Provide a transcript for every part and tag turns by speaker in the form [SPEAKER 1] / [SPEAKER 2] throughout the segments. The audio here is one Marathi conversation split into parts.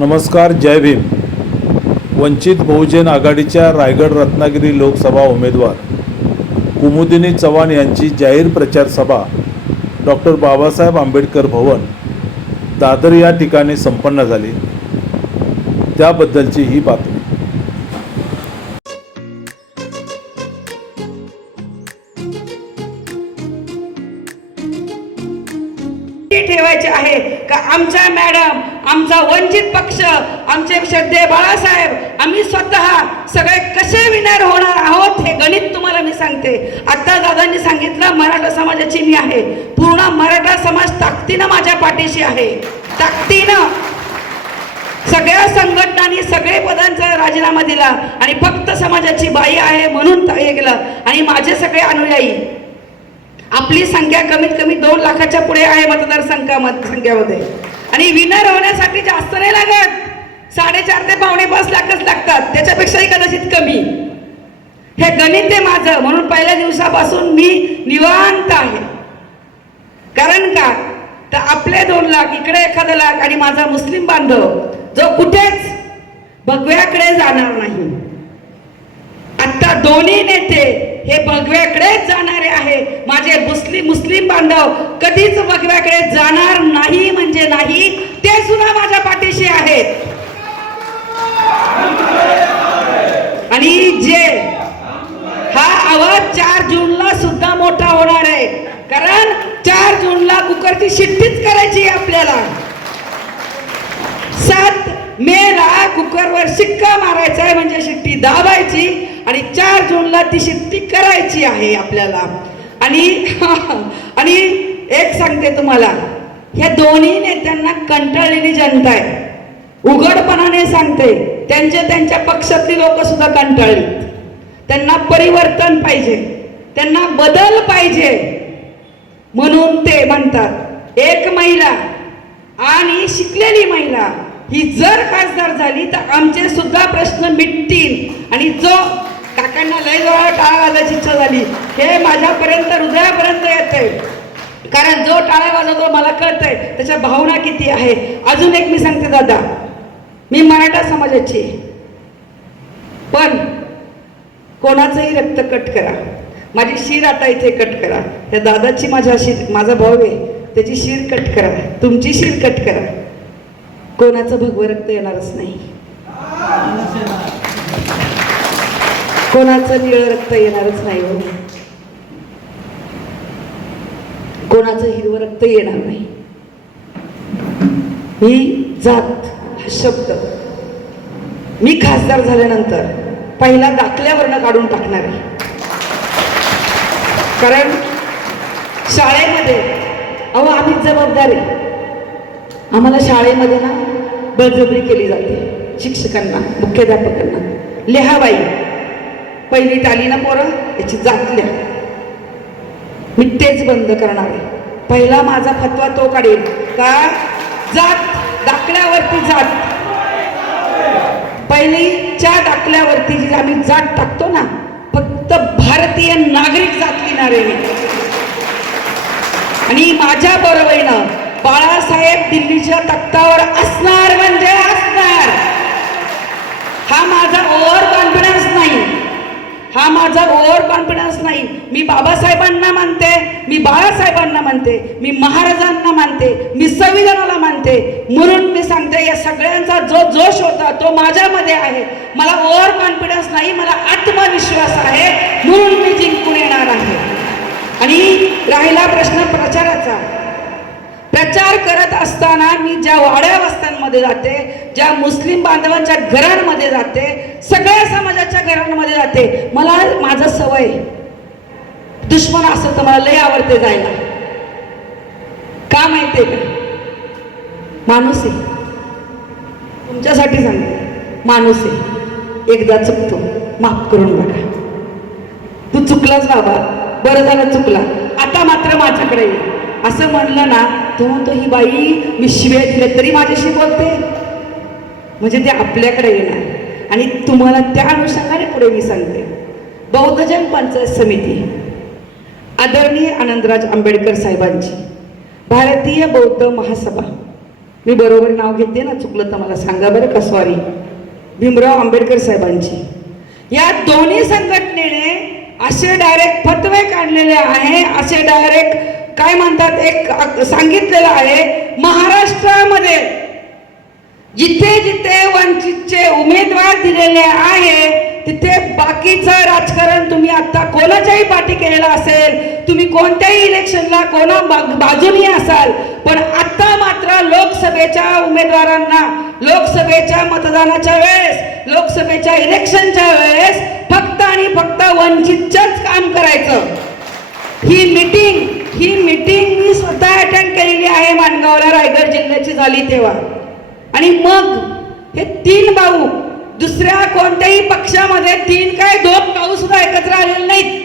[SPEAKER 1] नमस्कार जय भीम. वंचित बहुजन आघाडीच्या रायगड रत्नागिरी लोकसभा उमेदवार कुमुदिनी चव्हाण यांची जाहीर प्रचार सभा डॉक्टर बाबासाहेब आंबेडकर भवन दादर या ठिकाणी संपन्न झाली. त्याबद्दलची ही बातमी.
[SPEAKER 2] ठेवायचे आहे. का आमच्या मॅडम आमचा वंचित पक्ष आमचे श्रद्धे बाळासाहेब आम्ही स्वतः सगळे कसे विनर होणार आहोत हे गणित तुम्हाला मी सांगते. आता दादांनी सांगितलं मराठा समाजाची मी आहे. पूर्ण मराठा समाज ताकदीनं माझ्या पाठीशी आहे. ताकदीनं. सगळ्या संघटनांनी सगळे पदांचा राजीनामा दिला आणि फक्त समाजाची बाई आहे म्हणून हे केलं आणि माझे सगळे अनुयायी. आपली संख्या कमीत कमी दोन लाखाच्या पुढे आहे मतदारसंघामध्ये संख्यामध्ये आणि विनर होण्यासाठी जास्त नाही लागत. साडेचार ते पावणे पाच लाखच लागतात. त्याच्यापेक्षाही कदाचित कमी. हे गणित आहे माझं. म्हणून पहिल्या दिवसापासून मी निवांत आहे. कारण का? तर आपले दोन लाख इकडे एखादा लाख आणि माझा मुस्लिम बांधव जो कुठेच भगव्याकडे जाणार नाही. आता दोन्ही नेते हे भगव्याकडेच जाणारे आहे. माझे मुस्लिम मुस्लिम बांधव कधीच भगव्याकडे जाणार नाही म्हणजे नाही ते सुद्धा माझ्या पाठीशी आहेत. आणि जे हा आवाज चार जूनला सुद्धा मोठा होणार आहे. कारण चार जूनला कुकरची शिट्टीच करायची आहे आपल्याला. सात मेला कुकरवर शिक्का मारायचा आहे म्हणजे शिट्टी दाबायची आणि चार जूनला ती शिट्टी करायची आहे आपल्याला. आणि आणि एक सांगते तुम्हाला ह्या दोन्ही नेत्यांना कंटाळलेली जनता आहे. उघडपणाने सांगते त्यांच्या त्यांच्या पक्षातली लोक सुद्धा कंटाळली. त्यांना परिवर्तन पाहिजे त्यांना बदल पाहिजे. म्हणून ते म्हणतात एक महिला आणि शिकलेली महिला. ही जर खासदार झाली तर आमचे सुद्धा प्रश्न मिटतील. आणि जो काकांना लय जवळ टाळा वाजायची इच्छा झाली हे माझ्यापर्यंत हृदयापर्यंत येते कारण जो टाळा वाजवतो मला कळतंय त्याच्या भावना किती आहे. अजून एक मी सांगते दादा. मी मराठा समाजाची. पण कोणाचंही रक्त कट करा. माझी शीर आता इथे कट करा. त्या दादाची माझ्या शीर माझा भाऊ आहे त्याची शीर कट करा. तुमची शीर कट करा. कोणाचं भगवं रक्त येणारच नाही. कोणाचं निळ रक्त येणारच नाही हो. कोणाचं हिरवं रक्त येणार नाही. ही जात हा शब्द मी खासदार झाल्यानंतर पहिला दाखल्यावरनं काढून टाकणार आहे. कारण शाळेमध्ये अहो आम्ही जबाबदारी आम्हाला शाळेमध्ये ना बळजबरी केली जाते. शिक्षकांना मुख्याध्यापकांना. लिहा बाई पहिली आली ना पोरं याची जात लिहा मी तेच बंद करणार आहे. पहिला माझा फतवा तो काढेल. का? जात दाखल्यावरती जात. पहिलीच्या दाखल्यावरती जी आम्ही जात टाकतो ना फक्त भारतीय नागरिक जात लिहिणार आहे आणि माझ्या बरोबरीनं बाळासाहेब दिल्लीच्या तख्तावर असणार हा माझा ओव्हर कॉन्फिडन्स नाही हा माझा ओव्हर कॉन्फिडन्स नाही. मी बाबासाहेबांना मानते मी बाळासाहेबांना मानते मी महाराजांना मानते मी संविधानाला मानते. म्हणून मी सांगते या सगळ्यांचा जो जोश होता तो माझ्यामध्ये आहे. मला ओव्हर कॉन्फिडन्स नाही मला आत्मविश्वास आहे. म्हणून मी जिंकून येणार आहे. आणि राहिला प्रश्न प्रचाराचा. प्रचार करत असताना मी ज्या वाड्या समाजामध्ये जाते ज्या मुस्लिम बांधवांच्या घरांमध्ये जाते सगळ्या समाजाच्या घरांमध्ये जाते. मला माझं सवय दुश्मन असं तर मला लय आवडते जायला. का माहितीये का? माणूस आहे. तुमच्यासाठी सांगते. माणूस आहे. एकदा चुकतो. माफ करून बघा. तू चुकलाच बाबा. बरं झालं चुकला. आता मात्र माझ्याकडे ये. असं म्हणलं ना तो म्हणतो ही बाई मी शिवे दिल्या तरी माझ्याशी बोलते. म्हणजे ते आपल्याकडे येणार. आणि तुम्हाला त्या अनुषंगाने पुढे मी सांगते. बौद्धजन पंचायत समिती आदरणीय आनंदराज आंबेडकर साहेबांची भारतीय बौद्ध महासभा. मी बरोबर नाव घेते ना चुकलं तर मला सांगा बरं का सॉरी भीमराव आंबेडकर साहेबांची. या दोन्ही संघटनेने असे डायरेक्ट फतवे काढलेले आहे असे डायरेक्ट काय म्हणतात एक सांगितलेलं आहे महाराष्ट्रामध्ये जिथे जिथे वंचितचे उमेदवार दिलेले आहे तिथे बाकीचं राजकारण तुम्ही आता कोणाच्याही पाठी केलेलं असेल तुम्ही कोणत्याही इलेक्शनला कोणा बाजूनी असाल पण आता मात्र लोकसभेच्या उमेदवारांना लोकसभेच्या मतदानाच्या वेळेस लोकसभेच्या इलेक्शनच्या वेळेस फक्त आणि फक्त वंचितचंच काम करायचं. ही मीटिंग मी स्वतः अटेंड केलेली आहे माणगावला रायगड जिल्ह्याची झाली तेव्हा. आणि मग हे तीन भाऊ दुसऱ्या कोणत्याही पक्षामध्ये तीन काय दोन भाऊ सुद्धा एकत्र आलेले नाहीत.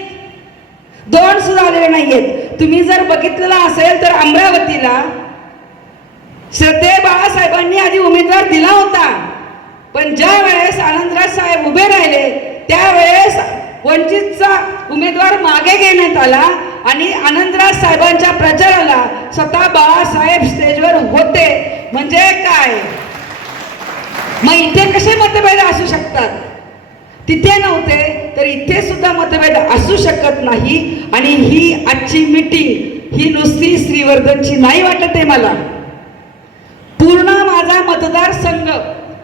[SPEAKER 2] दोन सुद्धा आलेले नाहीयेत. तुम्ही जर बघितलेलं असेल तर अमरावतीला श्रद्धे बाळासाहेबांनी आधी उमेदवार दिला होता. पण ज्या वेळेस आनंदराज साहेब उभे राहिले त्यावेळेस वंचितचा उमेदवार मागे घेण्यात आला. आणि आनंदराज साहेबांच्या प्रचाराला स्वतः बाळासाहेब स्टेजवर होते. म्हणजे काय? मग इथे कसे मतभेद असू शकतात? तिथे नव्हते तर इथे सुद्धा मतभेद असू शकत नाही. आणि ही आजची मीटिंग ही नुसती श्रीवर्धनची नाही वाटत आहे मला. पूर्ण माझा मतदारसंघ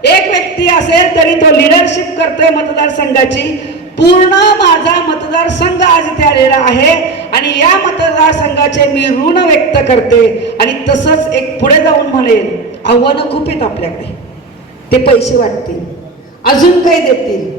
[SPEAKER 2] एक व्यक्ती असेल तरी तो लिडरशिप करतोय मतदारसंघाची. पूर्ण माझा मतदारसंघ आज इथे आलेला आहे आणि या मतदारसंघाचे मी ऋण व्यक्त करते आणि तसंच एक पुढे जाऊन म्हणेल आव्हानं खूप आहेत आपल्याकडे. ते पैसे वाटतील. अजून काही देतील.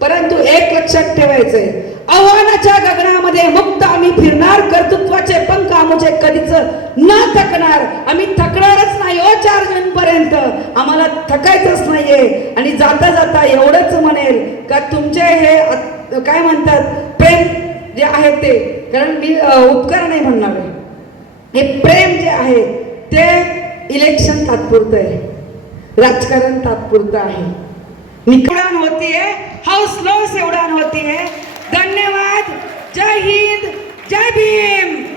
[SPEAKER 2] परंतु एक लक्षात ठेवायचंय आव्हानाच्या गगनामध्ये मुक्त आम्ही फिरणार कर्तृत्वाचे पंख आमचे कधीच न थकणार. आम्ही थकणारच नाही हो चार जून पर्यंत आम्हाला थकायचंच नाहीये. आणि जाता जाता एवढंच म्हणेल का तुमचे हे काय म्हणतात प्रेम जे आहे ते कारण मी उपकार नाही म्हणणार हे प्रेम जे आहे ते इलेक्शन तात्पुरतं आहे. राजकारण तात्पुरतं आहे. निकडान होतीये हाऊस लॉस एवढा होतीये धन्यवाद. जय हिंद. जय भीम.